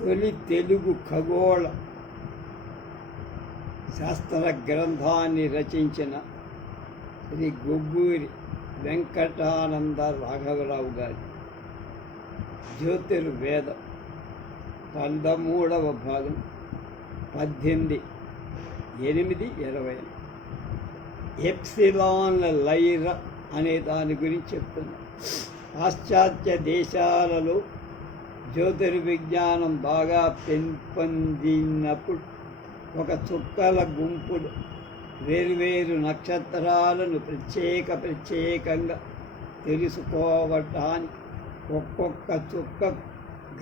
తొలి తెలుగు ఖగోళ శాస్త్ర గ్రంథాన్ని రచించిన శ్రీ గొబ్బూరి వెంకటానంద రాఘవరావు గారి జ్యోతిర్వేదం పంతమూడవ భాగం పద్దెనిమిది ఎనిమిది ఇరవై. ఎప్సిలాన్ లైర అనే దాని గురించి చెప్తున్నా. పాశ్చాత్య దేశాలలో జ్యోతిర్విజ్ఞానం బాగా పెంపొందినప్పుడు ఒక చుక్కల గుంపుడు వేరువేరు నక్షత్రాలను ప్రత్యేక ప్రత్యేకంగా తెలుసుకోవటానికి ఒక్కొక్క చుక్క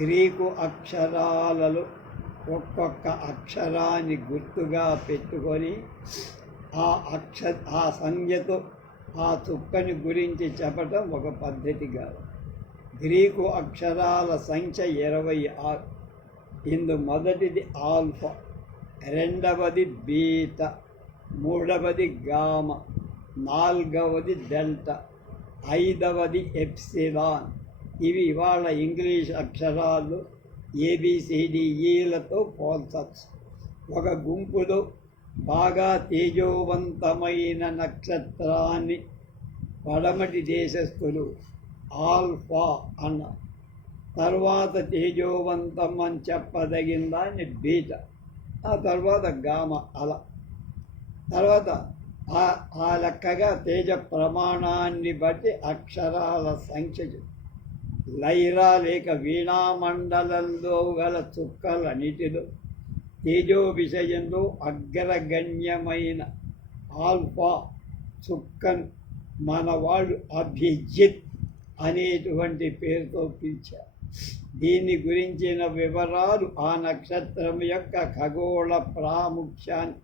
గ్రీకు అక్షరాలలో ఒక్కొక్క అక్షరాన్ని గుర్తుగా పెట్టుకొని ఆ అక్ష ఆ సంజ్ఞతో ఆ చుక్కని గురించి చెప్పటం ఒక పద్ధతి కాదు. గ్రీకు అక్షరాల సంఖ్య ఇరవై ఆరు ఇందు మొదటిది ఆల్ఫా రెండవది బీట మూడవది గామ నాలుగవది డెల్టా ఐదవది ఎప్సిలాన్. ఇవి ఇవాళ ఇంగ్లీష్ అక్షరాలు ఏబిసిడిఈలతో పోల్చచ్చు. ఒక గుంపులో బాగా తేజోవంతమైన నక్షత్రాన్ని పడమటి దేశస్థులు ఆల్ఫా అన్న. తర్వాత తేజోవంతం అని చెప్పదగిన దాన్ని బీట. ఆ తర్వాత గామ అల. తర్వాత ఆ ఆ లెక్కగా తేజ ప్రమాణాన్ని బట్టి అక్షరాల సంఖ్య లైరా లేక వీణామండలంలో గల చుక్కలన్నిటిలో తేజో విషయంలో అగ్రగణ్యమైన ఆల్ఫా చుక్కను వాళ్ళు అభిజిత్ అనేటువంటి పేరుతో పిలిచారు. దీని గురించిన వివరాలు ఆ నక్షత్రం యొక్క ఖగోళ ప్రాముఖ్యాన్ని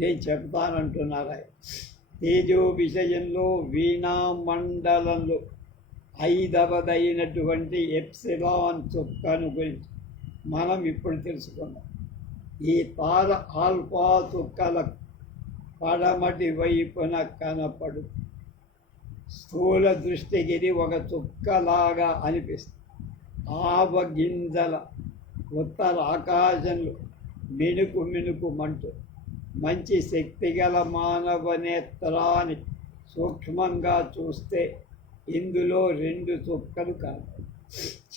నేను చెప్తానంటున్నారా తేజో విషయంలో వీణామండలంలో ఐదవదైనటువంటి ఎప్సిలాన్ చుక్కను గురించి మనం ఇప్పుడు తెలుసుకుందాం. ఈ తార ఆల్ఫా చుక్కల పడమటి వైపున కనపడు స్థూల దృష్టిగిరి ఒక చుక్కలాగా అనిపిస్తుంది. ఆవగింజల ఉత్తర ఆకాశంలో మినుకు మినుకు మంటు. మంచి శక్తిగల మానవ నేత్రాన్ని సూక్ష్మంగా చూస్తే ఇందులో రెండు చుక్కలు కనపడు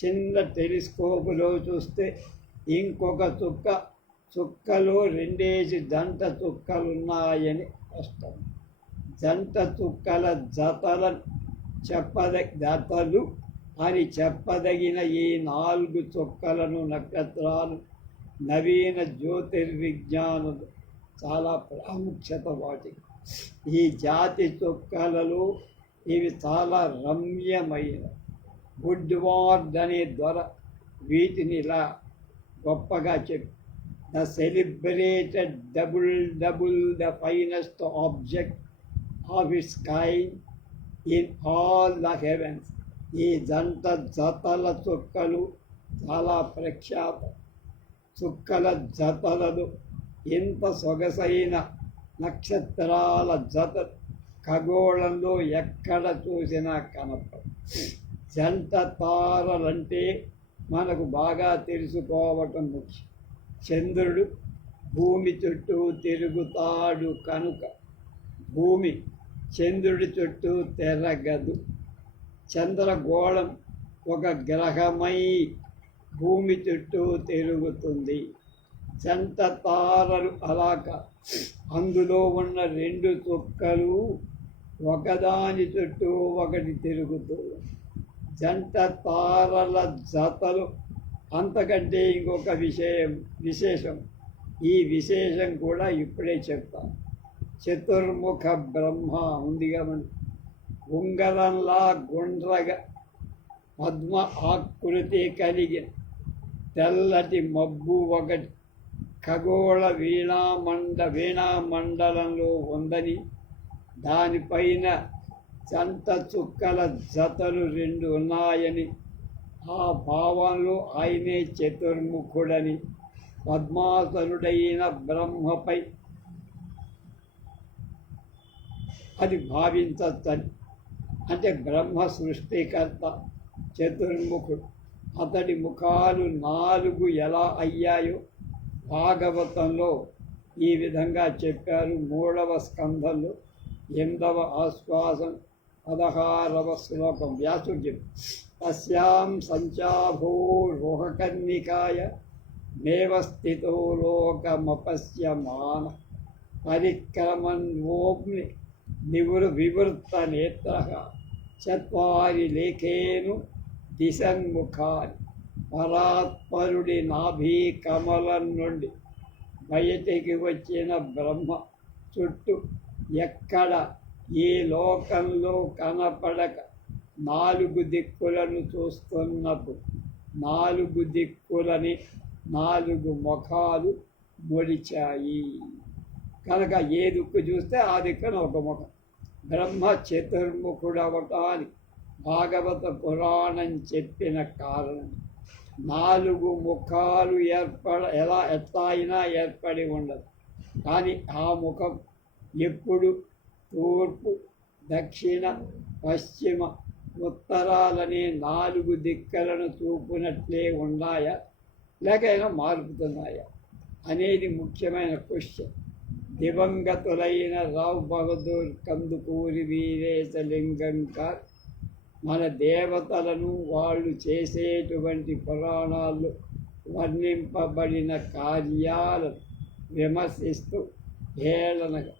చిన్న టెలిస్కోపులో చూస్తే ఇంకొక చుక్క చుక్కలో రెండేసి దంట చుక్కలున్నాయని కష్టం జంట చుక్కల జతల చెప్పద జతలు అని చెప్పదగిన ఈ నాలుగు చుక్కలను నక్షత్రాలు నవీన జ్యోతిర్విజ్ఞానులు. చాలా ప్రాముఖ్యత వాటి. ఈ జాతి చుక్కలలో ఇవి చాలా రమ్యమైన. గుడ్వార్డ్ అనే ద్వారా వీటిని ఇలా గొప్పగా చెప్పి the celebrated double double the finest object of its kind in all the heavens ఈ జంట జతల చుక్కలు చాలా ప్రఖ్యాత. చుక్కల జతలను ఎంత సొగసైన నక్షత్రాల జత ఖగోళంలో ఎక్కడ చూసినా కనపడు జంట తారలంటే మనకు బాగా తెలుసుకోవటం ముఖ్యం. చంద్రుడు భూమి చుట్టూ తిరుగుతాడు కనుక భూమి చంద్రుడి చుట్టూ తిరగదు. చంద్రగోళం ఒక గ్రహమై భూమి చుట్టూ తిరుగుతుంది. జంట తారలు అలాక అందులో ఉన్న రెండు చుక్కలు ఒకదాని చుట్టూ ఒకటి తిరుగుతూ. జంట తారల జతలు అంతకంటే ఇంకొక విషయం విశేషం. ఈ విశేషం కూడా ఇప్పుడే చెప్తాను. చతుర్ముఖ బ్రహ్మ ఉంది కాబట్టి ఉంగరంలా గుండ్రగా పద్మ ఆకృతి కలిగిన తెల్లటి మబ్బు ఒకటి ఖగోళ వీణామండ వీణామండలంలో ఉందని దానిపైన జంట చుక్కల జతలు రెండు ఉన్నాయని ఆ భావంలో ఆయనే చతుర్ముఖుడని పద్మాసనుడైన బ్రహ్మపై అది భావించచ్చని అంటే బ్రహ్మ సృష్టికర్త చతుర్ముఖుడు. అతడి ముఖాలు నాలుగు ఎలా అయ్యాయో భాగవతంలో ఈ విధంగా చెప్పారు. మూడవ స్కంధంలో ఎనిమిదవ ఆశ్వాసం పదహారవ శ్లోకం వ్యాసుడు చెప్పు తస్యాం సంచాభో రోహకర్ణికాయ నేవ స్థితో లోకమపశ్యమాన. పరిక్రమన్వోగ్ని నివృ వివృత్త నేత్ర చత్వారి లేఖేను దిశన్ముఖాని. పరాత్పరుడి నాభీ కమలం నుండి బయటికి వచ్చిన బ్రహ్మ చుట్టూ ఎక్కడ ఈ లోకంలో కనపడక నాలుగు దిక్కులను చూస్తున్నప్పుడు నాలుగు దిక్కులని నాలుగు ముఖాలు మొలిచాయి కనుక ఏ దిక్కు చూస్తే ఆ దిక్కున ఒక ముఖం. బ్రహ్మ చతుర్ముఖుడవటానికి భాగవత పురాణం చెప్పిన కారణం. నాలుగు ముఖాలు ఏర్పడ ఎలా ఎట్లా అయినా ఏర్పడి ఉండదు. కానీ ఆ ముఖం ఎప్పుడు తూర్పు దక్షిణ పశ్చిమ ఉత్తరాలనే నాలుగు దిక్కలను చూపునట్లే ఉన్నాయా? లేక అయినా మారుపుతున్నాయా అనేది ముఖ్యమైన క్వశ్చన్. దివంగతులైన రావ్ బహదూర్ కందుకూరి వీరేశలింగంకర్ మన దేవతలను వాళ్ళు చేసేటువంటి పురాణాల్లో వర్ణింపబడిన కార్యాలను విమర్శిస్తూ హేళనగా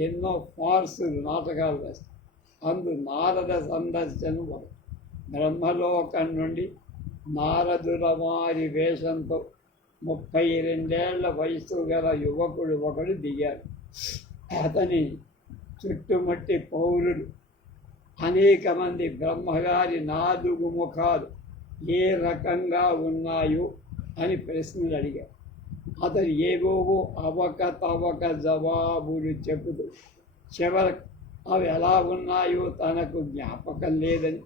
ఎన్నో ఫార్సులు నాటకాలు వేస్తారు అందు నారద సందర్శనం ఒకటి. బ్రహ్మలోకం నుండి నారదుల వారి వేషంతో ముప్పై రెండేళ్ళ వయసు గల యువకుడు ఒకడు దిగాడు. అతని చుట్టుముట్టి పౌరులు అనేక మంది బ్రహ్మగారి నాలుగు ముఖాలు ఏ రకంగా ఉన్నాయో అని ప్రశ్నలు అడిగారు అతను ఏవేవో అవకతవక జవాబులు చెబుతూ చివరకు అవి ఎలా ఉన్నాయో తనకు జ్ఞాపకం లేదని.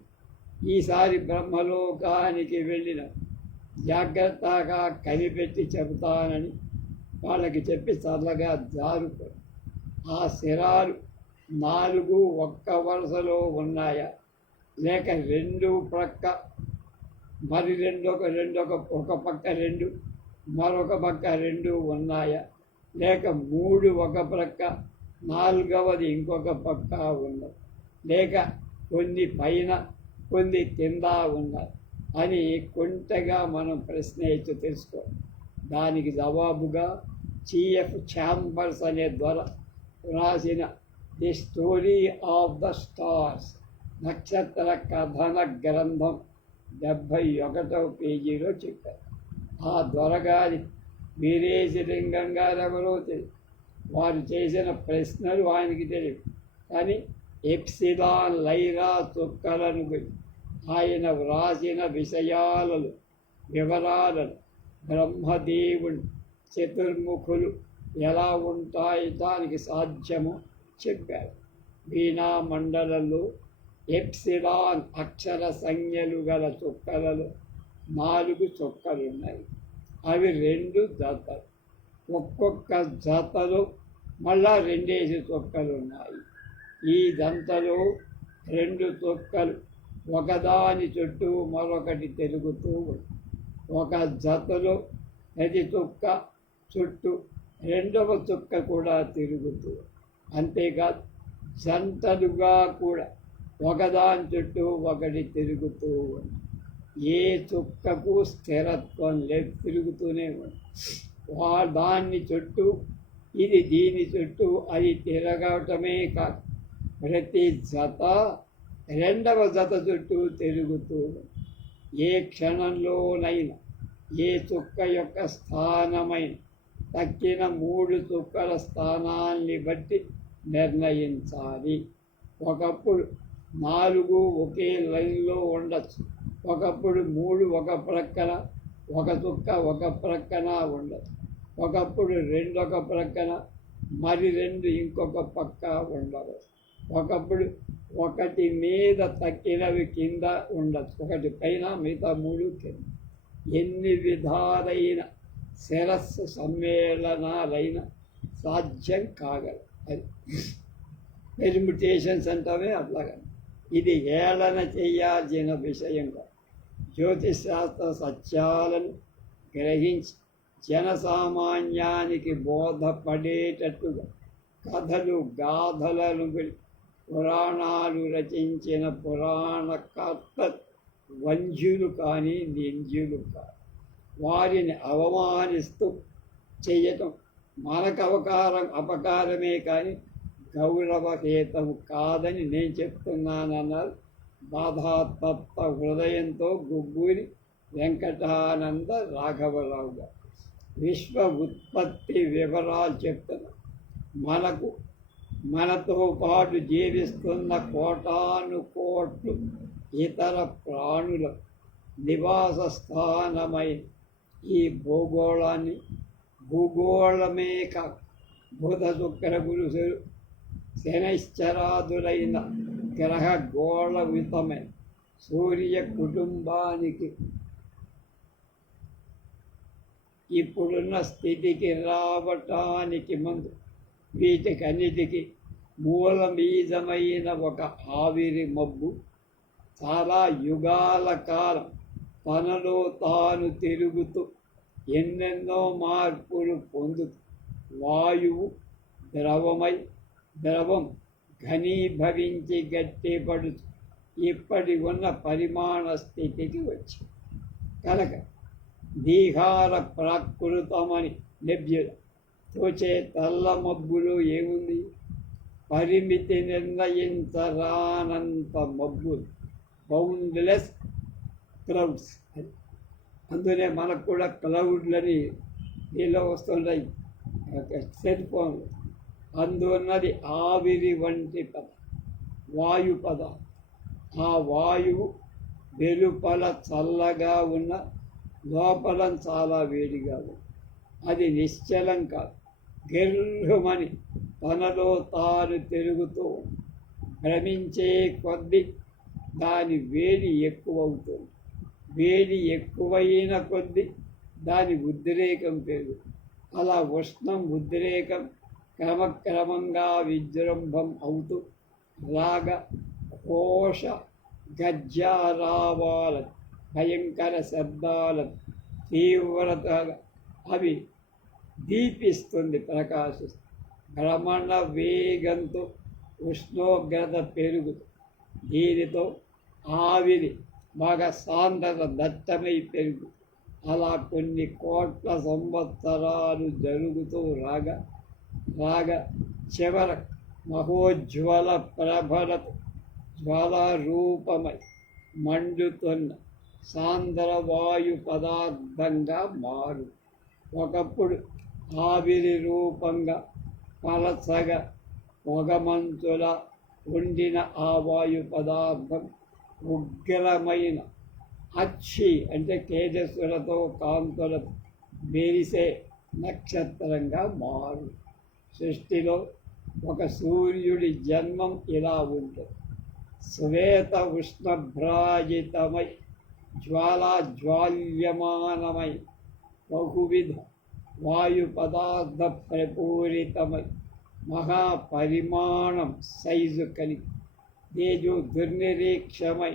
ఈసారి బ్రహ్మలోకానికి వెళ్ళిన జాగ్రత్తగా కనిపెట్టి చెబుతానని వాళ్ళకి చెప్పి చల్లగా జారుకో ఆ శిరాలు నాలుగు ఒక్క వరుసలో ఉన్నాయా? లేక రెండు ప్రక్క మరి రెండొక రెండొక ఒక పక్క రెండు మరొక పక్క రెండు ఉన్నాయా? లేక మూడు ఒక ప్రక్క నాలుగవది ఇంకొక పక్క ఉన్నది లేక కొన్ని పైన కొన్ని కింద ఉన్నాయి అని కొంటగా మనం ప్రశ్న అయితే తెలుసుకో దానికి జవాబుగా చీఎఫ్ ఛాంబర్స్ అనే ద్వారా రాసిన the story of the stars నక్షత్ర కథన గ్రంథం డెబ్భై ఒకటవ పేజీలో చెప్పారు. ఆ దొరగారి వీరేశలింగం గారు ఎవరో తెలియదు వారు చేసిన ప్రశ్నలు ఆయనకి తెలియదు కానీ ఎప్సిలాన్ లైరా చుక్కలను గురించి ఆయన వ్రాసిన విషయాలను వివరాలను బ్రహ్మదేవుని చతుర్ముఖులు ఎలా ఉంటాయి దానికి సాధ్యము చెప్పారు. వీణా మండలంలో ఎప్సిలాన్ అక్షర సంజ్ఞలు గల చుక్కలలో నాలుగు చుక్కలున్నాయి. అవి రెండు జతలు. ఒక్కొక్క జతలో మళ్ళా రెండేసి చుక్కలు ఉన్నాయి ఈ దంతలో రెండు చుక్కలు ఒకదాని చుట్టూ మరొకటి తిరుగుతూ ఒక జతలో ప్రతి చుక్క చుట్టూ రెండవ చుక్క కూడా తిరుగుతూ. అంతేకాదు జంటలుగా కూడా ఒకదాని చుట్టూ ఒకటి తిరుగుతూ ఉంది. ఏ చుక్కకు స్థిరత్వం లేదు తిరుగుతూనే ఉంది. వా దాన్ని చుట్టూ ఇది దీని చుట్టూ అది తిరగటమే కాదు. ప్రతి జత రెండవ జత చుట్టూ తిరుగుతూ ఏ క్షణంలోనైనా ఏ చుక్క యొక్క స్థానమైన తక్కిన మూడు చుక్కల స్థానాన్ని బట్టి నిర్ణయించాలి. ఒకప్పుడు నాలుగు ఒకే లైన్లో ఉండొచ్చు. ఒకప్పుడు మూడు ఒక ప్రక్కన ఒక చుక్క ఒక ప్రక్కన ఉండదు. ఒకప్పుడు రెండు ఒక ప్రక్కన మరి రెండు ఇంకొక పక్క ఉండదు ఒకప్పుడు ఒకటి మీద తక్కినవి కింద ఉండదు. ఒకటి పైన మిగతా మూడు కింద. ఎన్ని విధాలైన శిరస్సు సమ్మేళనాలైన సాధ్యం కాగలదు అది పెర్మిటేషన్స్ అంటామే అట్లాగా. ఇది ఏళన చేయాల్సిన విషయంగా జ్యోతిశాస్త్ర సత్యాలను గ్రహించి జనసామాన్యానికి బోధపడేటట్టుగా కథలు గాథలను పెట్టి పురాణాలు రచించిన పురాణకర్త వంజ్యులు కానీ నింజులు కానీ వారిని అవమానిస్తూ చేయటం మనకు అవకారం అపకారమే కానీ గౌరవహేతం కాదని నేను చెప్తున్నానన్నారు. బాధాతత్వ హృదయంతో గుగ్గురి వెంకటానంద రాఘవరావు గారు. విశ్వ ఉత్పత్తి వివరాలు చెప్తున్నా మనకు మనతో పాటు జీవిస్తున్న కోటాను కోట్లు ఇతర ప్రాణుల నివాస స్థానమైన ఈ భూగోళాన్ని భూగోళమే కాక బుధ శుక్ర గురుసులు శనైశ్చరాదులైన గ్రహ గోళవితమైన సూర్య కుటుంబానికి ఇప్పుడున్న స్థితికి రావటానికి ముందు వీటికన్నిటికీ మూలబీజమైన ఒక ఆవిరి మబ్బు చాలా యుగాల కాలం తనలో తాను తిరుగుతూ ఎన్నెన్నో మార్పులు పొందుతూ వాయువు ద్రవమై ద్రవం ఘనీభవించి గట్టిపడుతూ ఇప్పటి ఉన్న పరిమాణ స్థితికి వచ్చి కనుక దీహార ప్రాకృతమని లభ్యుడు తోచే తెల్ల మబ్బులు ఏముంది? పరిమితి నిర్ణయించరానంత మబ్బులు బౌండ్లెస్ క్లౌడ్స్. అందునే మనకు కూడా క్లౌడ్లని నీళ్ళు వస్తుంటాయి. Cell phone. అందున్నది ఆవిరి వంటి పద వాయు పద. ఆ వాయువు వెలుపల చల్లగా ఉన్న లోపల చాలా వేడిగా ఉంది. అది నిశ్చలం కాదు. గెర్రుమని తనలో తాను తిరుగుతూ భ్రమించే కొద్దీ దాని వేడి ఎక్కువవుతుంది. వేడి ఎక్కువైన కొద్దీ దాని ఉద్రేకం పెరుగు అలా ఉష్ణం ఉద్రేకం క్రమక్రమంగా విజృంభం అవుతూ రాగ కోష గజ్జారావాల భయంకర శబ్దాల తీవ్రతగా అవి దీపిస్తుంది ప్రకాశిస్తుంది భ్రమణ వేగంతో ఉష్ణోగ్రత పెరుగుతుంది దీనితో ఆవిరి బాగా సాంద్రత దట్టమై పెరుగు. అలా కొన్ని కోట్ల సంవత్సరాలు జరుగుతూ రాగా రాగా చివర మహోజ్వల ప్రభలత జ్వలరూపమై మండుతున్న సాంద్రవాయు పదార్థంగా మారు. ఒకప్పుడు ఆవిరి రూపంగా పలసగా పొగమంచుల ఉండిన ఆ వాయు పదార్థం ఉగ్రమైన అక్షి అంటే తేజస్సులతో కాంతులతో మెరిసే నక్షత్రంగా మారు. సృష్టిలో ఒక సూర్యుడి జన్మం ఇలా ఉంటుంది. శ్వేత ఉష్ణభ్రాజితమై జ్వాలా జ్వాల్యమానమై బహువిధ వాయు పదార్థ ప్రపూరితమై మహాపరిమాణం సైజు కలిగి తేజో దుర్నిరీక్షమై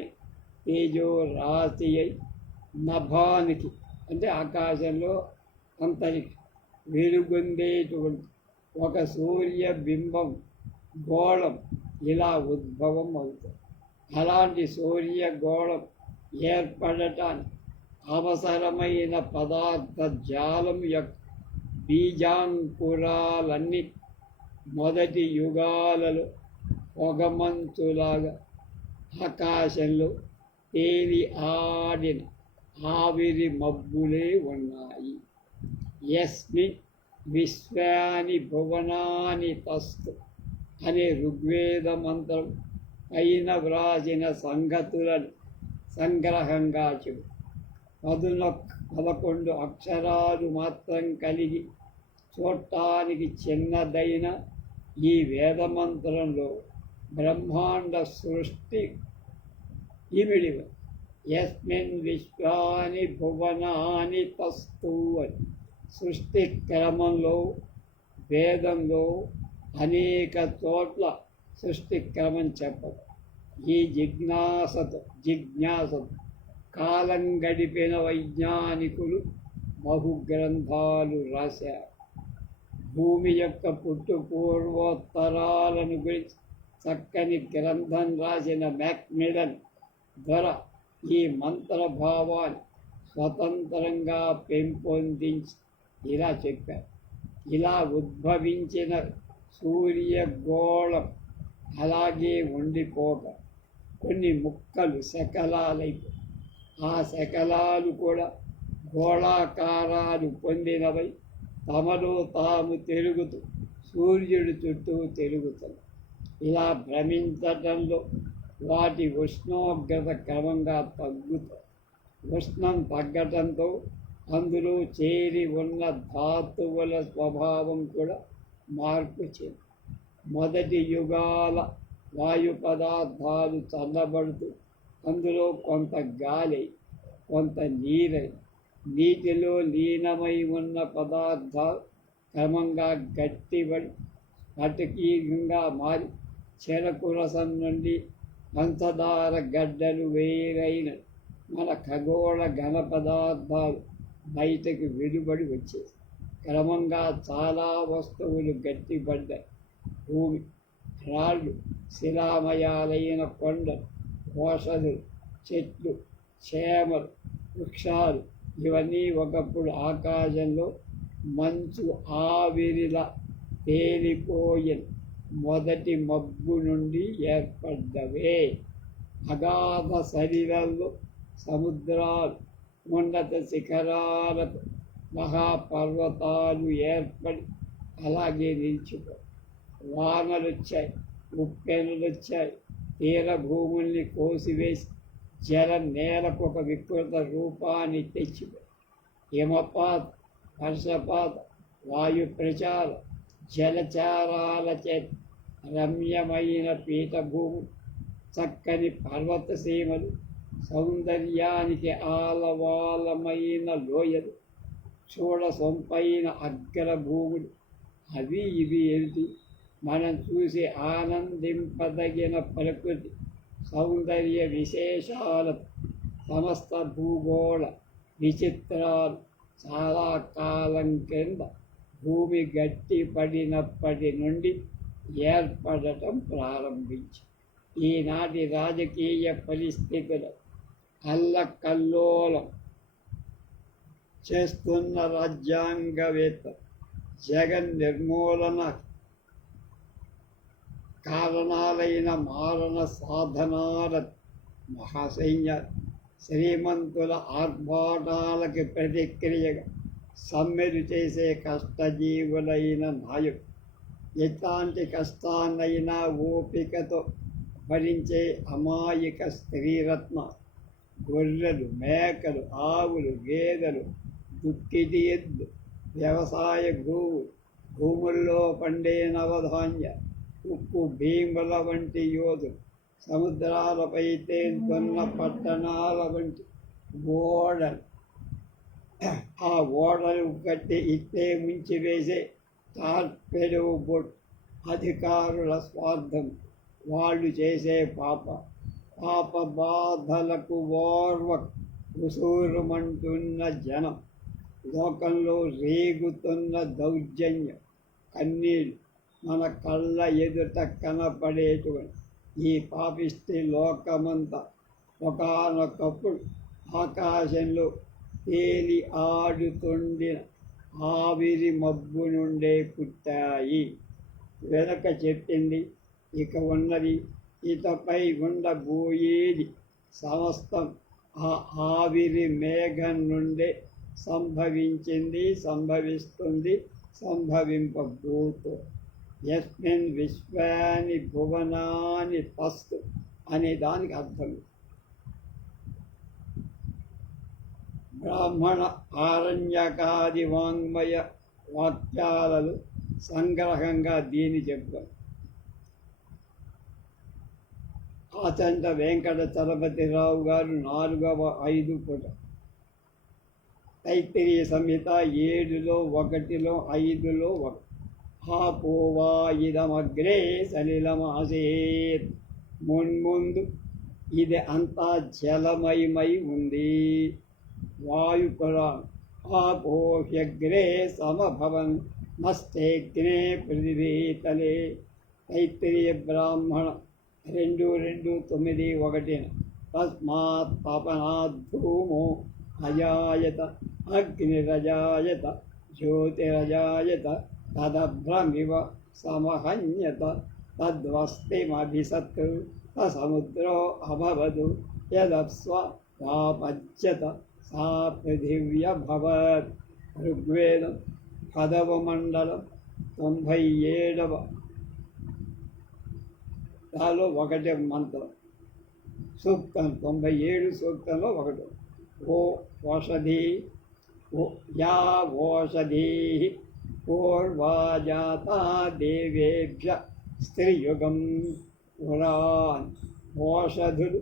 తేజో రాశి అయి నభానికి అంటే ఆకాశంలో అంతరిక్ష వెలుగొందేటువంటి ఒక సూర్య బింబం గోళం ఇలా ఉద్భవం అవుతుంది అలాంటి సూర్య గోళం ఏర్పడటానికి అవసరమైన పదార్థ జాలం యొక్క బీజాంకురాలన్నీ మొదటి యుగాలలో పొగమంచులాగా ఆకాశంలో తేలి ఆడిన ఆవిరి మబ్బులే ఉన్నాయి. యస్మి విశ్వాని భువనాని తస్తు అనే ఋగ్వేద మంత్రం పైన వ్రాసిన సంగతులను సంగ్రహంగా చెబు. పదునొక్ పదకొండు అక్షరాలు మాత్రం కలిగి చూడటానికి చిన్నదైన ఈ వేదమంత్రంలో బ్రహ్మాండ సృష్టి ఇమిడి యస్మిన్ విశ్వాని భువనాని తస్తూ అని. సృష్టి క్రమంలో వేదంలో అనేక చోట్ల సృష్టి క్రమం చెప్పదు. ఈ జిజ్ఞాసతో జిజ్ఞాసతో కాలం గడిపిన వైజ్ఞానికులు బహుగ్రంథాలు రాశారు. భూమి యొక్క పుట్టు పూర్వోత్తరాలను గురించి చక్కని గ్రంథం రాసిన మ్యాక్మిడన్ ద్వారా ఈ మంత్రభావాన్ని స్వతంత్రంగా పెంపొందించి ఇలా చెప్పారు. ఇలా ఉద్భవించిన సూర్యగోళం అలాగే ఉండిపోక కొన్ని ముక్కలు శకలాలైపోయి ఆ శకలాలు కూడా గోళాకారాలు పొందినవై తమలో తాము తిరుగుతూ సూర్యుడి చుట్టూ తిరుగుతాయి ఇలా భ్రమించటంలో వాటి ఉష్ణోగ్రత క్రమంగా తగ్గుతాయి ఉష్ణం తగ్గటంతో అందులో చేరి ఉన్న ధాతువుల స్వభావం కూడా మార్పు చెంది. మొదటి యుగాల వాయు పదార్థాలు చల్లబడుతూ అందులో కొంత గాలి కొంత నీరై నీటిలో లీనమై ఉన్న పదార్థాలు క్రమంగా గట్టిబడి స్ఫటికీయంగా మారి చెరకు రసం నుండి పంచదార గడ్డలు వేరైన మన ఖగోళ ఘన పదార్థాలు బయటకు వెలుబడి వచ్చేది క్రమంగా చాలా వస్తువులు గట్టిపడ్డాయి. భూమి రాళ్ళు శిలామయాలైన కొండలు కోసలు చెట్లు చేమలు వృక్షాలు ఇవన్నీ ఒకప్పుడు ఆకాశంలో మంచు ఆవిరిల తేలిపోయిన మొదటి మబ్బు నుండి ఏర్పడ్డవే. అగాధ శరీరంలో సముద్రాలు ఉన్నత శిఖరాలతో మహాపర్వతాలు ఏర్పడి అలాగే నిలిచిపో. వానలు వచ్చాయి ఉప్పెనలు వచ్చాయి తీర భూముల్ని కోసివేసి జల నేలకు ఒక వికృత రూపాన్ని తెచ్చి హిమపాత్ వర్షపాత వాయు ప్రచార జలచారాల చేత రమ్యమైన పీఠభూమి చక్కని పర్వత సీమలు సౌందర్యానికి ఆలవాలమైన లోయలు చూడ సొంపైన అగ్ర భూములు అవి ఇవి ఏమిటి? మనం చూసి ఆనందింపదగిన ప్రకృతి. సౌందర్య విశేషాల సమస్త భూగోళ విచిత్రాలు చాలా కాలం క్రింద భూమి గట్టి పడినప్పటి నుండి ఏర్పడటం ప్రారంభించి ఈనాటి రాజకీయ పరిస్థితులు అల్లకల్లోలం చేస్తున్న రాజ్యాంగవేత్త జగన్ నిర్మూలన కారణాలైన మారణ సాధనాల మహాసైన్య శ్రీమంతుల ఆర్భాటాలకి ప్రతిక్రియగా సమ్మెలు చేసే కష్టజీవులైన నాయకు ఎట్లాంటి కష్టాన్నైనా ఓపికతో భరించే అమాయక స్త్రీరత్న. గొర్రెలు మేకలు ఆవులు గేదెలు దుక్కిటి ఎద్దు వ్యవసాయ భూములు భూముల్లో పండే నవధాన్య ఉప్పు భీముల వంటి యోధుడు సముద్రాలపై తేలుతున్న పట్టణాల వంటి ఓడలు. ఆ ఓడలు కట్టి ఇట్టే ముంచివేసే టార్పెడో బొట్ అధికారుల స్వార్థం వాళ్ళు చేసే పాప. పాప బాధలకు ఓర్వ ఉసూరుమంటున్న జనం. లోకంలో రేగుతున్న దౌర్జన్యం కన్నీళ్ళు మన కళ్ళ ఎదుట కనపడేటువంటి ఈ పాపిష్టి లోకమంతా. ఒకనొకప్పుడు ఆకాశంలో తేలి ఆడుతుండిన ఆవిరి మబ్బు నుండే పుట్టాయి. వెనక చెప్పింది ఇక ఉన్నది ఇతపై ఉండబోయేది సమస్తం ఆ ఆవిరి మేఘం నుండే సంభవించింది సంభవిస్తుంది సంభవింపబోతుంది. యస్మిన్ విశ్వాని భువనాని తస్తు అనే దానికి అర్థం. బ్రాహ్మణ ఆరణ్యకాది వాంగ్మయ వాక్యాలలో సంగ్రహంగా దీని చెప్తాం ఆచంట వెంకట చలపతిరావు గారు నాలుగవ ఐదు పుట. తైత్తిరీయ సంహిత ఏడులో ఒకటిలో ఐదులో ఒక ఆపోవా ఇదమగ్రే సలిలమాసేత్ మున్ముందు ఇది అంతా జలమయమై ఉంది. వాయుపురాణం ఆపోహ్యగ్రే సమభవన్ మస్తేగ్నే పృథివీతలే తైత్రీయ బ్రాహ్మణ రెండు రెండు తొమ్మిది ఒకటిన తస్మాత్ తపనాద్ధూమో అజాయత అగ్నిరజాయత జ్యోతిరజాయత తదభ్రమివ సమహన్యత తద్వస్తిమభిసత్ సముద్రో అభవదు యదస్వ వాపజ్యత సా పృథివ్యభవత్ ఋగ్వేదం పదవ మండలం తొంభై ఏడవ దానిలో ఒకటే మంత్రం సూక్తం తొంభై ఏడు సూక్తంలో ఒకటి ఓ ఓషధి ఓ యా ఓషధీ పూర్వాజాత దేవేభ్య స్త్రీయుగం పురాన్ ఓషధులు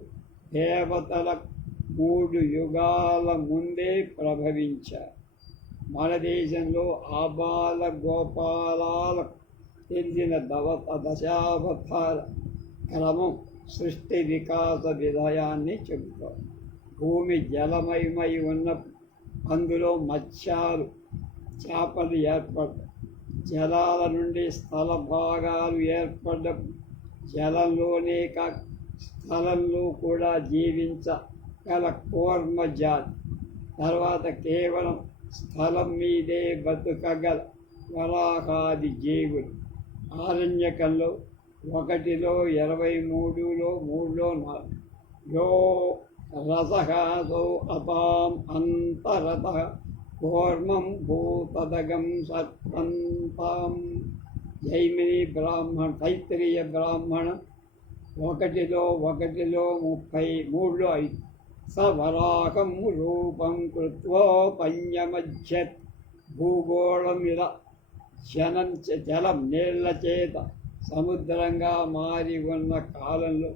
దేవతల మూడు యుగాల ముందే ప్రభవించారు మన దేశంలో ఆబాల గోపాలకు చెందిన దవత దశావతార క్రమం సృష్టి వికాస విధయాన్ని చెబుతారు భూమి జలమయమై ఉన్న అందులో మత్స్యాలు చేపలు ఏర్పడ్డాయి జలాల నుండి స్థల భాగాలు ఏర్పడ్డ జలంలోనే కాక స్థలంలో కూడా జీవించగల కూర్మ జాతి. తర్వాత కేవలం స్థలం మీదే బతుకగల వరాహాది జీవులు. ఆరణ్యకంలో ఒకటిలో ఇరవై మూడులో మూడులో నాలుగు. యో రసహాసో అపాం అంతరత కూర్మం భూతదగం సత్తంతాం జైమిని బ్రాహ్మణ తైత్రీయ బ్రాహ్మణ. ఒకటిలో ఒకటిలో ముప్పై మూడులో ఐదు. సవరాకం రూపం కృత్వోపన్యమధ్యత్ భూగోళమిల జనం జలం నీళ్ళ చేత సముద్రంగా మారి ఉన్న కాలంలో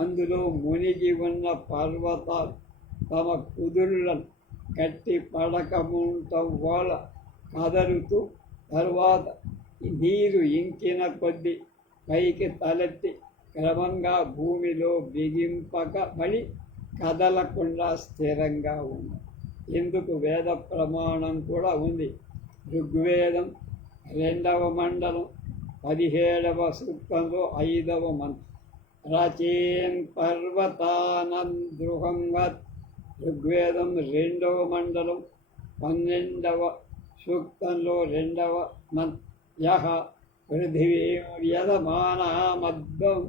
అందులో మునిగి ఉన్న పర్వతాలు తమ కుదురులను కట్టి పడకముంట కదరుతూ తరువాత నీరు ఇంకిన కొద్దీ పైకి తలెత్తి క్రమంగా భూమిలో బిగింపకబడి కదలకుండా స్థిరంగా ఉంది. ఇందుకు వేద ప్రమాణం కూడా ఉంది. ఋగ్వేదం రెండవ మండలం పదిహేడవ సూక్తంలో ఐదవ మంత్రం రచేన్ పర్వతానందృహంవత్ ఋగ్వేదం రెండవ మండలం పన్నెండవ సూక్తంలో రెండవ మంత్ర యహ పృథివీం యజమాన మద్దం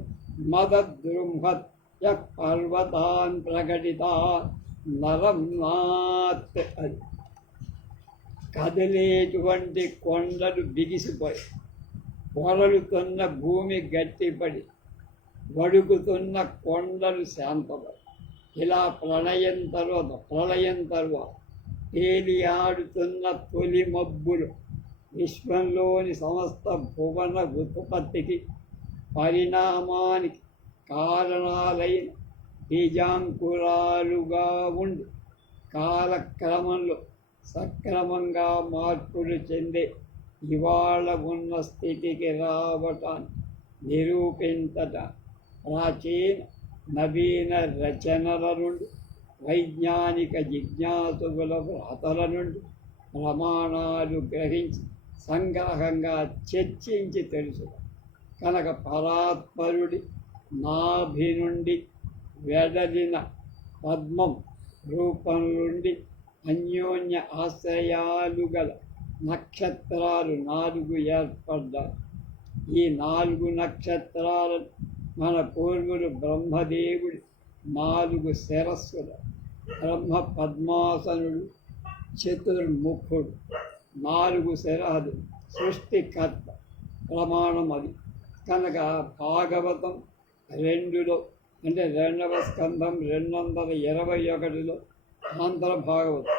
మదద్రుంహత్ యః పర్వతాన్ ప్రకటితా నరం నాత్ అది. కదిలేటువంటి కొండలు బిగిసిపోయి పొరలుతున్న భూమి గట్టిపడి వడుకుతున్న కొండలు శాంతపడి. ఇలా ప్రళయం తర్వాత ప్రళయం తర్వాత తేలియాడుతున్న తొలి మబ్బులు విశ్వంలోని సమస్త భువన ఉత్పత్తికి పరిణామానికి కారణాలైన బీజాంకురాలుగా ఉండి కాలక్రమంలో సక్రమంగా మార్పులు చెందే ఇవాళ ఉన్న స్థితికి రావటాన్ని నిరూపించట ప్రాచీన నవీన రచనల నుండి వైజ్ఞానిక జిజ్ఞాసుల వ్రాతల నుండి ప్రమాణాలు గ్రహించి సంగ్రహంగా చర్చించి తెలుసు కనుక పరాత్పరుడి నాభి నుండి వెడలిన పద్మం రూపం నుండి అన్యోన్య ఆశ్రయాలు గల నక్షత్రాలు నాలుగు ఏర్పడ్డాయి. ఈ నాలుగు నక్షత్రాలను మన పూర్వులు బ్రహ్మదేవుడి నాలుగు శిరస్సులు బ్రహ్మ పద్మాసనుడు చతుర్ముఖుడు నాలుగు శిరహలు సృష్టికర్త ప్రమాణం అది. కనుక భాగవతం రెండులో అంటే రెండవ స్కంధం రెండు వందల ఇరవై ఒకటిలో ఆంధ్ర భాగవతం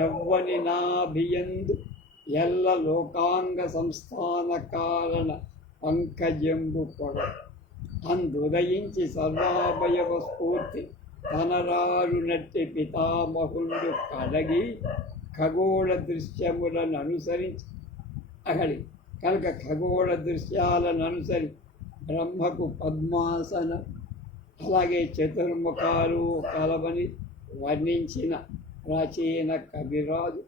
ఎవ్వని నాభియందు ఎల్ల లోకాంగ సంస్థాన కారణ పంకజంబు పొడ అందుదయించి సర్వాభయవ స్ఫూర్తి తనరారు నట్టి పితామహుండు కడగి ఖగోళ దృశ్యములను అనుసరించి అగడి కనుక ఖగోళ దృశ్యాలను అనుసరి బ్రహ్మకు పద్మాసన అలాగే చతుర్ముఖాలు కలవని వర్ణించిన ప్రాచీన కవిరాజు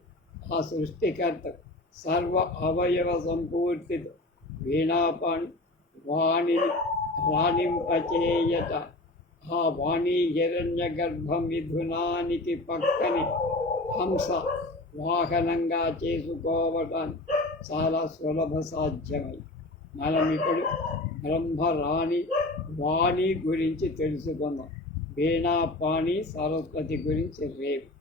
ఆ సృష్టికర్త సర్వ అవయవ సంపూర్తితో వీణాపాణి వాణిని రాణింపచేయట ఆ వాణి హిరణ్య గర్భ మిథునానికి పక్కని హంస వాహనంగా చేసుకోవటం చాలా సులభ సాధ్యమై మనం ఇప్పుడు బ్రహ్మరాణి వాణి గురించి తెలుసుకుందాం। వీణాపాణి సరస్వతి గురించి రేపు।